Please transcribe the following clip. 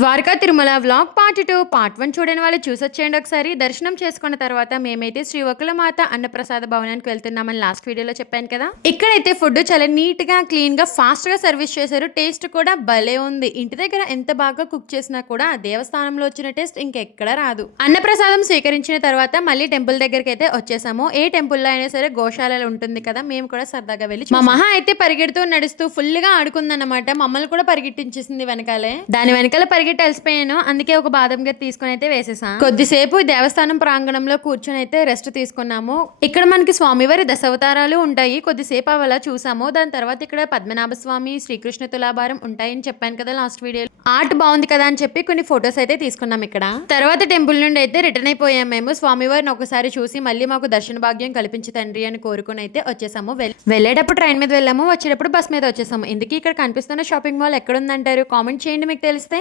Dwaraka Tirumala vlog part 2 part 1 చూడని వాళ్ళు చూసొచ్చేయండి ఒకసారి. దర్శనం చేసుకున్న తర్వాత మేమైతే శ్రీ వకులమాత అన్నప్రసాద భవనానికి వెళ్తున్నామని లాస్ట్ వీడియోలో చెప్పాను కదా. ఇక్కడైతే ఫుడ్ చాలా నీట్ గా క్లీన్ గా ఫాస్ట్ గా సర్వీస్ చేశారు. టేస్ట్ కూడా భలే ఉంది. ఇంటి దగ్గర ఎంత బాగా కుక్ చేసినా కూడా దేవస్థానంలో వచ్చిన టేస్ట్ ఇంకెక్కడ రాదు. అన్నప్రసాదం స్వీకరించిన తర్వాత మళ్ళీ టెంపుల్ దగ్గరికి అయితే వచ్చేసాము. ఏ టెంపుల్ లో అయినా సరే గోశాలలో ఉంటుంది కదా, మేము కూడా సరదాగా వెళ్ళి మా మహా అయితే పరిగెడుతూ నడుస్తూ ఫుల్ గా ఆడుకుందన్నమాట. మమ్మల్ని కూడా పరిగెట్టించేసింది వెనకాలే. దాని వెనకాల పరిగెట్టి అలసిపోయాను. అందుకే ఒక బాదం గది తీసుకుని అయితే వేసేసా. కొద్దిసేపు దేవస్థానం ప్రాంగణంలో కూర్చొని అయితే రెస్ట్ తీసుకున్నాము. ఇక్కడ మనకి స్వామివారి దశావతారాలు ఉంటాయి. కొద్దిసేపు అలా చూసాము. దాని తర్వాత ఇక్కడ పద్మనాభ స్వామి, శ్రీకృష్ణ తులాభారం ఉంటాయని చెప్పాను కదా లాస్ట్ వీడియో. ఆర్ట్ బాగుంది కదా అని చెప్పి కొన్ని ఫొటోస్ అయితే తీసుకున్నాం ఇక్కడ. తర్వాత టెంపుల్ నుండి అయితే రిటర్న్ అయిపోయాం మేము. స్వామివారిని ఒకసారి చూసి మళ్ళీ మాకు దర్శన భాగ్యం కల్పించి తండ్రి అని కోరుకుని అయితే వచ్చేసాము. వెళ్ళేటప్పుడు ట్రైన్ మీద వెళ్ళాము, వచ్చేటప్పుడు బస్ మీద వచ్చేసాము. ఎందుకు ఇక్కడ కనిపిస్తున్న షాపింగ్ మాల్ ఎక్కడ ఉందంటారు? కామెంట్ చేయండి మీకు తెలిస్తే.